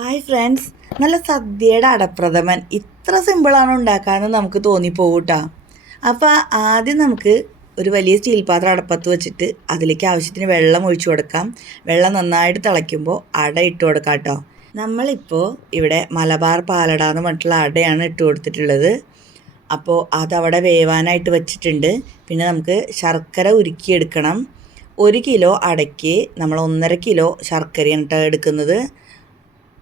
Hi friends നല്ല സദ്യയുടെ അടപ്രഥമൻ. ഇത്ര സിമ്പിളാണ് ഉണ്ടാക്കാമെന്ന് നമുക്ക് തോന്നിപ്പോകൂട്ടാ കേട്ടോ അപ്പോൾ ആദ്യം നമുക്ക് ഒരു വലിയ സ്റ്റീൽ പാത്രം അടപ്പത്ത് വെച്ചിട്ട് അതിലേക്ക് ആവശ്യത്തിന് വെള്ളം ഒഴിച്ചു കൊടുക്കാം. വെള്ളം നന്നായിട്ട് തിളയ്ക്കുമ്പോൾ അട ഇട്ട് കൊടുക്കാം കേട്ടോ നമ്മളിപ്പോൾ ഇവിടെ മലബാർ പാലട എന്ന് പറഞ്ഞിട്ടുള്ള അടയാണ് ഇട്ട് കൊടുത്തിട്ടുള്ളത്. അപ്പോൾ അതവിടെ വേവാനായിട്ട് വെച്ചിട്ടുണ്ട്. പിന്നെ നമുക്ക് ശർക്കര ഉരുക്കിയെടുക്കണം. ഒരു കിലോ അടയ്ക്ക് നമ്മൾ ഒന്നര കിലോ ശർക്കരയാണ് എടുക്കുന്നത്.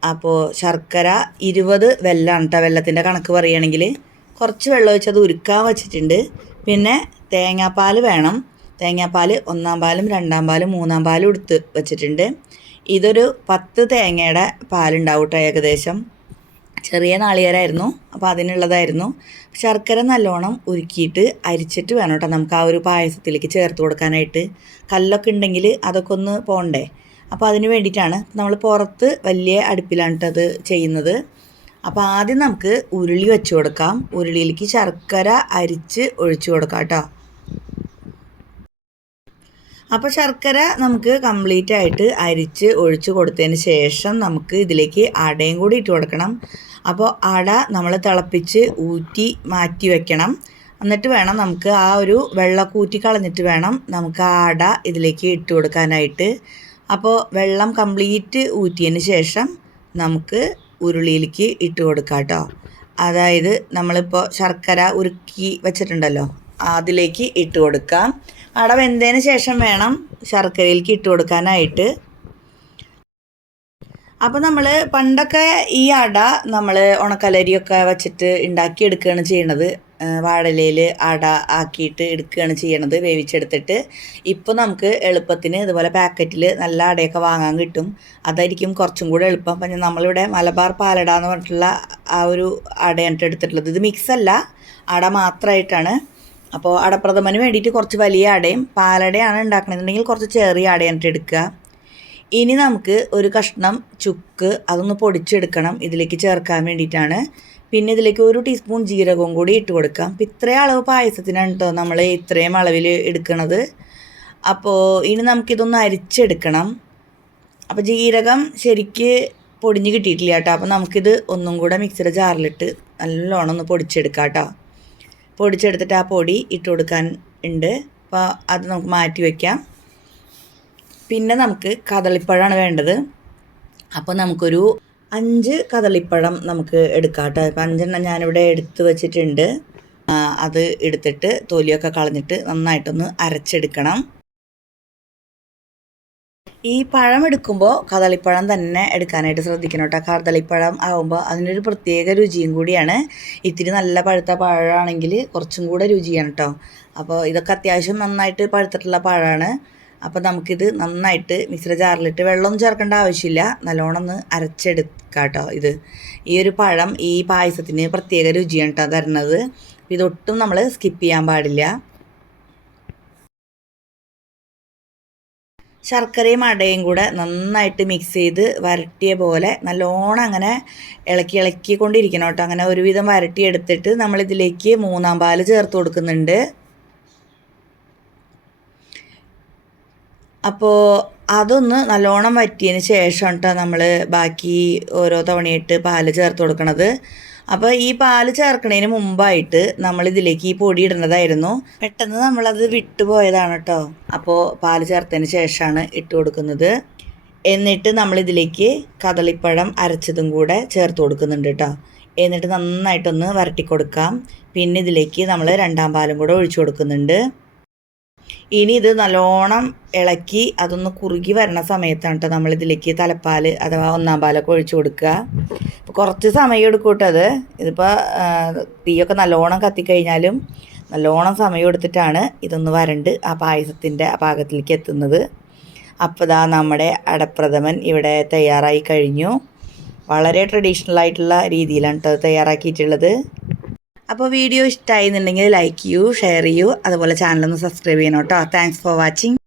അപ്പോൾ ശർക്കര ഇരുപത് വെല്ലാണ് കേട്ടോ വെല്ലത്തിന്റെ കണക്ക് പറയുകയാണെങ്കിൽ കുറച്ച് വെള്ളം ഒഴിച്ച് അത് ഉരുക്കാൻ വെച്ചിട്ടുണ്ട്. പിന്നെ തേങ്ങാപ്പാൽ വേണം. തേങ്ങാപ്പാൽ ഒന്നാം പാലും രണ്ടാം പാലും മൂന്നാം പാലും എടുത്ത് വെച്ചിട്ടുണ്ട്. ഇതൊരു പത്ത് തേങ്ങയുടെ പാലുണ്ടാവും കേട്ടോ ഏകദേശം. ചെറിയ നാളികേരായിരുന്നു. അപ്പോൾ അതിനുള്ളതായിരുന്നു. ശർക്കര നല്ലോണം ഉരുക്കിയിട്ട് അരിച്ചിട്ട് വേണം കേട്ടോ നമുക്ക് ആ ഒരു പായസത്തിലേക്ക് ചേർത്ത് കൊടുക്കാനായിട്ട്. കല്ലൊക്കെ ഉണ്ടെങ്കിൽ അതൊക്കെ ഒന്ന് പോണ്ടേ? അപ്പോൾ അതിന് വേണ്ടിയിട്ടാണ് നമ്മൾ പുറത്ത് വലിയ അടുപ്പിലാണ് അത് ചെയ്യുന്നത്. അപ്പോൾ ആദ്യം നമുക്ക് ഉരുളി വെച്ച് കൊടുക്കാം. ഉരുളിയിലേക്ക് ശർക്കര അരിച്ച് ഒഴിച്ചു കൊടുക്കാം കേട്ടോ അപ്പോൾ ശർക്കര നമുക്ക് കംപ്ലീറ്റ് ആയിട്ട് അരിച്ച് ഒഴിച്ച് കൊടുത്തതിന് ശേഷം നമുക്ക് ഇതിലേക്ക് അടയും കൂടി ഇട്ട് കൊടുക്കണം. അപ്പോൾ അട നമ്മൾ തിളപ്പിച്ച് ഊറ്റി മാറ്റി വെക്കണം. എന്നിട്ട് വേണം നമുക്ക് ആ ഒരു വെള്ളമൊക്കെ ഊറ്റി കളഞ്ഞിട്ട് വേണം നമുക്ക് ആ അട ഇതിലേക്ക് ഇട്ട് കൊടുക്കാനായിട്ട്. അപ്പോൾ വെള്ളം കംപ്ലീറ്റ് ഊറ്റിയതിന് ശേഷം നമുക്ക് ഉരുളിയിലേക്ക് ഇട്ട് കൊടുക്കാം കേട്ടോ അതായത് നമ്മളിപ്പോൾ ശർക്കര ഉരുക്കി വെച്ചിട്ടുണ്ടല്ലോ അതിലേക്ക് ഇട്ട് കൊടുക്കാം. അട വെന്തതിന് ശേഷം വേണം ശർക്കരയിലേക്ക് ഇട്ട് കൊടുക്കാനായിട്ട്. അപ്പോൾ നമ്മൾ പണ്ടൊക്കെ ഈ അട നമ്മൾ ഉണക്കലരിയൊക്കെ വെച്ചിട്ട് ഉണ്ടാക്കിയെടുക്കുകയാണ് ചെയ്യണത്. വാഴലയിൽ അട ആക്കിയിട്ട് എടുക്കുകയാണ് ചെയ്യണത്. വേവിച്ചെടുത്തിട്ട് ഇപ്പോൾ നമുക്ക് എളുപ്പത്തിന് ഇതുപോലെ പാക്കറ്റിൽ നല്ല അടയൊക്കെ വാങ്ങാൻ കിട്ടും. അതായിരിക്കും കുറച്ചും കൂടെ എളുപ്പം. അപ്പം നമ്മളിവിടെ മലബാർ പാലട എന്ന് പറഞ്ഞിട്ടുള്ള ആ ഒരു അടയാണ് എടുത്തിട്ടുള്ളത്. ഇത് മിക്സ് അല്ല അട മാത്രമായിട്ടാണ് അപ്പോൾ അടപ്രഥമന് വേണ്ടിയിട്ട് കുറച്ച് വലിയ അടയും പാലടയാണ് ഉണ്ടാക്കണമെന്നുണ്ടെങ്കിൽ കുറച്ച് ചെറിയ അടയാണ് എടുക്കുക. ഇനി നമുക്ക് ഒരു കഷ്ണം ചുക്ക് അതൊന്ന് പൊടിച്ചെടുക്കണം. ഇതിലേക്ക് ചേർക്കാൻ വേണ്ടിയിട്ടാണ്. പിന്നെ ഇതിലേക്ക് ഒരു ടീസ്പൂൺ ജീരകവും കൂടി ഇട്ട് കൊടുക്കാം. അപ്പം ഇത്രയും അളവ് പായസത്തിനാണ് കേട്ടോ നമ്മൾ ഇത്രയും അളവിൽ എടുക്കുന്നത് അപ്പോൾ ഇനി നമുക്കിതൊന്ന് അരിച്ചെടുക്കണം. അപ്പോൾ ജീരകം ശരിക്ക് പൊടിഞ്ഞ് കിട്ടിയിട്ടില്ല കേട്ടോ അപ്പോൾ നമുക്കിത് ഒന്നും കൂടെ മിക്സിയുടെ ജാറിലിട്ട് നല്ലോണം ഒന്ന് പൊടിച്ചെടുക്കാം കേട്ടോ പൊടിച്ചെടുത്തിട്ട് ആ പൊടി ഇട്ട് കൊടുക്കാൻ ഉണ്ട് അപ്പോൾ അത് നമുക്ക് മാറ്റി വയ്ക്കാം പിന്നെ നമുക്ക് കദളിപ്പഴമാണ് വേണ്ടത്. അപ്പോൾ നമുക്കൊരു അഞ്ച് കദളിപ്പഴം നമുക്ക് എടുക്കാം കേട്ടോ ഇപ്പം അഞ്ചെണ്ണം ഞാനിവിടെ എടുത്ത് വച്ചിട്ടുണ്ട്. അത് എടുത്തിട്ട് തോലിയൊക്കെ കളഞ്ഞിട്ട് നന്നായിട്ടൊന്ന് അരച്ചെടുക്കണം. ഈ പഴം എടുക്കുമ്പോൾ കദളിപ്പഴം തന്നെ എടുക്കാനായിട്ട് ശ്രദ്ധിക്കണം കേട്ടോ കദളിപ്പഴം ആകുമ്പോൾ അതിനൊരു പ്രത്യേക രുചിയും കൂടിയാണ്. ഇത്തിരി നല്ല പഴുത്ത പഴമാണെങ്കിൽ കുറച്ചും കൂടെ രുചിയാണ് കേട്ടോ അപ്പോൾ ഇതൊക്കെ അത്യാവശ്യം നന്നായിട്ട് പഴുത്തിട്ടുള്ള പഴമാണ്. അപ്പോൾ നമുക്കിത് നന്നായിട്ട് മിശ്ര ജാറിലിട്ട് വെള്ളമൊന്നും ചേർക്കേണ്ട ആവശ്യമില്ല. നല്ലോണം ഒന്ന് അരച്ചെടുക്കാം കേട്ടോ ഇത്. ഈ ഒരു പഴം ഈ പായസത്തിന് പ്രത്യേക രുചിയാണ് കേട്ടോ തരുന്നത്. ഇതൊട്ടും നമ്മൾ സ്കിപ്പ് ചെയ്യാൻ പാടില്ല. ശർക്കരയും അടയും കൂടെ നന്നായിട്ട് മിക്സ് ചെയ്ത് വരട്ടിയ പോലെ നല്ലോണം അങ്ങനെ ഇളക്കി ഇളക്കി കൊണ്ടിരിക്കണം കേട്ടോ അങ്ങനെ ഒരുവിധം വരട്ടിയെടുത്തിട്ട് നമ്മളിതിലേക്ക് മൂന്നാം പാൽ ചേർത്ത് കൊടുക്കുന്നുണ്ട്. അപ്പോൾ അതൊന്ന് നല്ലോണം വറ്റിയതിന് ശേഷം കേട്ടോ നമ്മൾ ബാക്കി ഓരോ തവണയിട്ട് പാൽ ചേർത്ത് കൊടുക്കണത്. അപ്പോൾ ഈ പാൽ ചേർക്കുന്നതിന് മുമ്പായിട്ട് നമ്മൾ ഇതിലേക്ക് ഈ പൊടി ഇടേണ്ടതായിരുന്നു പെട്ടെന്ന് നമ്മളത് വിട്ടുപോയതാണ് കേട്ടോ അപ്പോൾ പാൽ ചേർത്തതിന് ശേഷമാണ് ഇട്ട് കൊടുക്കുന്നത്. എന്നിട്ട് നമ്മളിതിലേക്ക് കദളിപ്പഴം അരച്ചതും കൂടെ ചേർത്ത് കൊടുക്കുന്നുണ്ട് കേട്ടോ എന്നിട്ട് നന്നായിട്ടൊന്ന് വരട്ടി കൊടുക്കാം പിന്നെ ഇതിലേക്ക് നമ്മൾ രണ്ടാം പാലും കൂടെ ഒഴിച്ചു കൊടുക്കുന്നുണ്ട്. ഇനി ഇത് നല്ലോണം ഇളക്കി അതൊന്ന് കുറുകി വരണ സമയത്താണ് കേട്ടോ നമ്മളിതിലേക്ക് തലപ്പാൽ അഥവാ ഒന്നാം പാലൊക്കെ ഒഴിച്ചു കൊടുക്കുക. അപ്പോൾ കുറച്ച് സമയം എടുക്കും കേട്ടോ അത്. ഇതിപ്പോൾ തീയൊക്കെ നല്ലോണം കത്തിക്കഴിഞ്ഞാലും നല്ലോണം സമയം എടുത്തിട്ടാണ് ഇതൊന്ന് വരണ്ട് ആ പായസത്തിന്റെ ആ പാകത്തിലേക്ക് എത്തുന്നത്. അപ്പോൾ ഇതാ നമ്മുടെ അടപ്രഥമൻ ഇവിടെ തയ്യാറായി കഴിഞ്ഞു. വളരെ ട്രഡീഷണൽ ആയിട്ടുള്ള രീതിയിലാണ് കേട്ടോ തയ്യാറാക്കിയിട്ടുള്ളത്. അപ്പോൾ വീഡിയോ ഇഷ്ടമായി എന്നുണ്ടെങ്കിൽ ലൈക്ക് ചെയ്യൂ ഷെയർ ചെയ്യൂ. അതുപോലെ ചാനലൊന്ന് സബ്സ്ക്രൈബ് ചെയ്യണം കേട്ടോ. Thanks for watching